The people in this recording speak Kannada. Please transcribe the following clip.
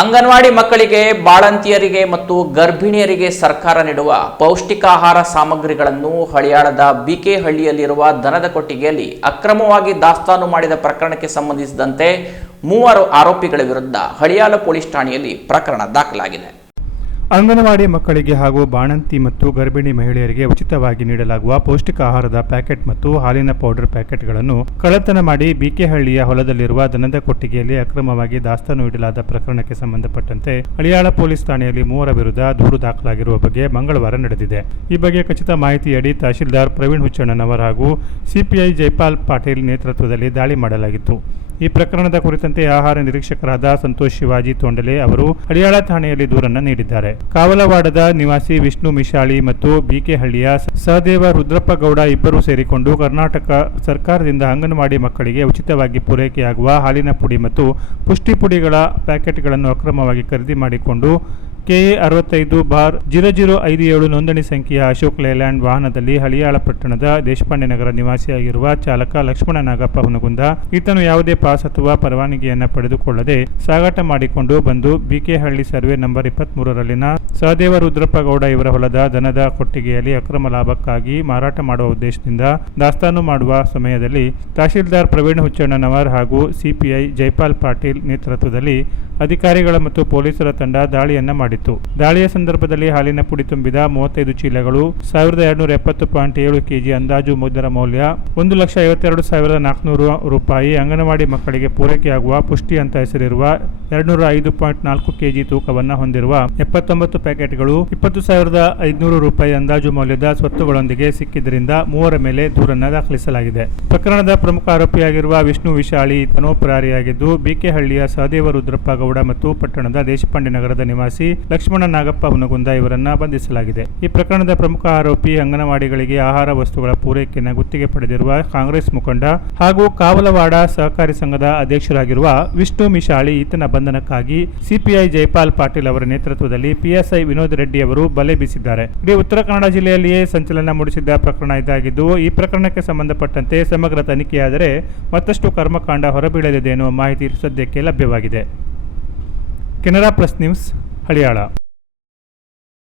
ಅಂಗನವಾಡಿ ಮಕ್ಕಳಿಗೆ, ಬಾಣಂತಿಯರಿಗೆ ಮತ್ತು ಗರ್ಭಿಣಿಯರಿಗೆ ಸರ್ಕಾರ ನೀಡುವ ಪೌಷ್ಟಿಕಾಹಾರ ಸಾಮಗ್ರಿಗಳನ್ನು ಹಳಿಯಾಳದ ಬಿಕೆಹಳ್ಳಿಯಲ್ಲಿರುವ ದನದ ಕೊಟ್ಟಿಗೆಯಲ್ಲಿ ಅಕ್ರಮವಾಗಿ ದಾಸ್ತಾನು ಮಾಡಿದ ಪ್ರಕರಣಕ್ಕೆ ಸಂಬಂಧಿಸಿದಂತೆ 3 ಆರೋಪಿಗಳ ವಿರುದ್ಧ ಹಳಿಯಾಳ ಪೊಲೀಸ್ ಠಾಣೆಯಲ್ಲಿ ಪ್ರಕರಣ ದಾಖಲಾಗಿದೆ. ಅಂಗನವಾಡಿ ಮಕ್ಕಳಿಗೆ ಹಾಗೂ ಬಾಣಂತಿ ಮತ್ತು ಗರ್ಭಿಣಿ ಮಹಿಳೆಯರಿಗೆ ಉಚಿತವಾಗಿ ನೀಡಲಾಗುವ ಪೌಷ್ಟಿಕ ಆಹಾರದ ಪ್ಯಾಕೆಟ್ ಮತ್ತು ಹಾಲಿನ ಪೌಡರ್ ಪ್ಯಾಕೆಟ್ಗಳನ್ನು ಕಳ್ಳತನ ಮಾಡಿ ಬಿಕೆಹಳ್ಳಿಯ ಹೊಲದಲ್ಲಿರುವ ದನದ ಕೊಟ್ಟಿಗೆಯಲ್ಲಿ ಅಕ್ರಮವಾಗಿ ದಾಸ್ತಾನು ಇಡಲಾದ ಪ್ರಕರಣಕ್ಕೆ ಸಂಬಂಧಪಟ್ಟಂತೆ ಹಳಿಯಾಳ ಪೊಲೀಸ್ ಠಾಣೆಯಲ್ಲಿ 3 ವಿರುದ್ಧ ದೂರು ದಾಖಲಾಗಿರುವ ಬಗ್ಗೆ ಮಂಗಳವಾರ ನಡೆದಿದೆ. ಈ ಬಗ್ಗೆ ಖಚಿತ ಮಾಹಿತಿಯಡಿ ತಹಶೀಲ್ದಾರ್ ಪ್ರವೀಣ್ ಹುಚ್ಚಣ್ಣನವರ್ ಹಾಗೂ ಸಿಪಿಐ ಜೈಪಾಲ್ ಪಾಟೀಲ್ ನೇತೃತ್ವದಲ್ಲಿ ದಾಳಿ ಮಾಡಲಾಗಿತ್ತು. ಈ ಪ್ರಕರಣದ ಕುರಿತಂತೆ ಆಹಾರ ನಿರೀಕ್ಷಕರಾದ ಸಂತೋಷ್ ಶಿವಾಜಿ ತೊಂಡಲೆ ಅವರು ಹಳಿಯಾಳ ಠಾಣೆಯಲ್ಲಿ ದೂರನ್ನು ನೀಡಿದ್ದಾರೆ. ಕಾವಲವಾಡದ ನಿವಾಸಿ ವಿಷ್ಣು ಮಿಶಾಳಿ ಮತ್ತು ಬಿಕೆಹಳ್ಳಿಯ ಸಹದೇವ ರುದ್ರಪ್ಪ ಗೌಡ ಇಬ್ಬರು ಸೇರಿಕೊಂಡು ಕರ್ನಾಟಕ ಸರ್ಕಾರದಿಂದ ಅಂಗನವಾಡಿ ಮಕ್ಕಳಿಗೆ ಉಚಿತವಾಗಿ ಪೂರೈಕೆಯಾಗುವ ಹಾಲಿನ ಪುಡಿ ಮತ್ತು ಪುಷ್ಟಿ ಪುಡಿಗಳ ಪ್ಯಾಕೆಟ್ಗಳನ್ನು ಅಕ್ರಮವಾಗಿ ಖರೀದಿ ಮಾಡಿಕೊಂಡು KA 65/0057 ನೋಂದಣಿ ಸಂಖ್ಯೆಯ ಅಶೋಕ್ ಲೇಲ್ಯಾಂಡ್ ವಾಹನದಲ್ಲಿ ಹಳಿಯಾಳ ಪಟ್ಟಣದ ದೇಶಪಾಂಡೆ ನಗರ ನಿವಾಸಿಯಾಗಿರುವ ಚಾಲಕ ಲಕ್ಷ್ಮಣ ನಾಗಪ್ಪ ಹುನಗುಂದ ಈತನು ಯಾವುದೇ ಪಾಸ್ ಅಥವಾ ಪರವಾನಗಿಯನ್ನು ಪಡೆದುಕೊಳ್ಳದೆ ಸಾಗಾಟ ಮಾಡಿಕೊಂಡು ಬಂದು ಬಿಕೆಹಳ್ಳಿ ಸರ್ವೆ ನಂಬರ್ 23ರಲ್ಲಿನ ಸಹದೇವ ರುದ್ರಪ್ಪ ಗೌಡ ಇವರ ಹೊಲದ ದನದ ಕೊಟ್ಟಿಗೆಯಲ್ಲಿ ಅಕ್ರಮ ಲಾಭಕ್ಕಾಗಿ ಮಾರಾಟ ಮಾಡುವ ಉದ್ದೇಶದಿಂದ ದಾಸ್ತಾನು ಮಾಡುವ ಸಮಯದಲ್ಲಿ ತಹಶೀಲ್ದಾರ್ ಪ್ರವೀಣ್ ಹುಚ್ಚಣ್ಣನವರ್ ಹಾಗೂ ಸಿಪಿಐ ಜೈಪಾಲ್ ಪಾಟೀಲ್ ನೇತೃತ್ವದಲ್ಲಿ ಅಧಿಕಾರಿಗಳ ಮತ್ತು ಪೊಲೀಸರ ತಂಡ ದಾಳಿಯನ್ನ ಮಾಡಿತ್ತು. ದಾಳಿಯ ಸಂದರ್ಭದಲ್ಲಿ ಹಾಲಿನ ಪುಡಿ ತುಂಬಿದ 35 ಚೀಲಗಳು, 1270.7 kg ಅಂದಾಜು ಮುದ್ದರ ಮೌಲ್ಯ ₹1,52,400 ರೂಪಾಯಿ, ಅಂಗನವಾಡಿ ಮಕ್ಕಳಿಗೆ ಪೂರೈಕೆಯಾಗುವ ಪುಷ್ಟಿ ಅಂತ ಹೆಸರಿರುವ 205.4 kg ತೂಕವನ್ನು ಹೊಂದಿರುವ 79 ಪ್ಯಾಕೆಟ್ಗಳು, ₹20,500 ರೂಪಾಯಿ ಅಂದಾಜು ಮೌಲ್ಯದ ಸ್ವತ್ತುಗಳೊಂದಿಗೆ ಸಿಕ್ಕಿದ್ದರಿಂದ 3 ಮೇಲೆ ದೂರನ್ನು ದಾಖಲಿಸಲಾಗಿದೆ. ಪ್ರಕರಣದ ಪ್ರಮುಖ ಆರೋಪಿಯಾಗಿರುವ ವಿಷ್ಣು ವಿಶಾಳಿ ಈತನು ಪರಾರಿಯಾಗಿದ್ದು ಬಿಕೆಹಳ್ಳಿಯ ಸಹದೇವ ರುದ್ರಪ್ಪ ಗೌಡ ಮತ್ತು ಪಟ್ಟಣದ ದೇಶಪಾಂಡೆ ನಗರದ ನಿವಾಸಿ ಲಕ್ಷ್ಮಣ ನಾಗಪ್ಪ ಹುನಗುಂದ ಇವರನ್ನ ಬಂಧಿಸಲಾಗಿದೆ. ಈ ಪ್ರಕರಣದ ಪ್ರಮುಖ ಆರೋಪಿ ಅಂಗನವಾಡಿಗಳಿಗೆ ಆಹಾರ ವಸ್ತುಗಳ ಪೂರೈಕೆಯನ್ನು ಗುತ್ತಿಗೆ ಪಡೆದಿರುವ ಕಾಂಗ್ರೆಸ್ ಮುಖಂಡ ಹಾಗೂ ಕಾವಲವಾಡ ಸಹಕಾರಿ ಸಂಘದ ಅಧ್ಯಕ್ಷರಾಗಿರುವ ವಿಷ್ಣು ಮಿಶಾಳಿ ಈತನ ಬಂಧನಕ್ಕಾಗಿ ಸಿಪಿಐ ಜೈಪಾಲ್ ಪಾಟೀಲ್ ಅವರ ನೇತೃತ್ವದಲ್ಲಿ PSI ವಿನೋದ್ ರೆಡ್ಡಿ ಅವರು ಬಲೆ ಬೀಸಿದ್ದಾರೆ. ಇಡೀ ಉತ್ತರ ಕನ್ನಡ ಜಿಲ್ಲೆಯಲ್ಲಿಯೇ ಸಂಚಲನ ಮೂಡಿಸಿದ್ದ ಪ್ರಕರಣ ಇದಾಗಿದ್ದು, ಈ ಪ್ರಕರಣಕ್ಕೆ ಸಂಬಂಧಪಟ್ಟಂತೆ ಸಮಗ್ರ ತನಿಖೆಯಾದರೆ ಮತ್ತಷ್ಟು ಕರ್ಮಕಾಂಡ ಹೊರಬೀಳಲಿದೆ ಎನ್ನುವ ಮಾಹಿತಿ ಸದ್ಯಕ್ಕೆ ಲಭ್ಯವಾಗಿದೆ. Canara plus news, Haliyal.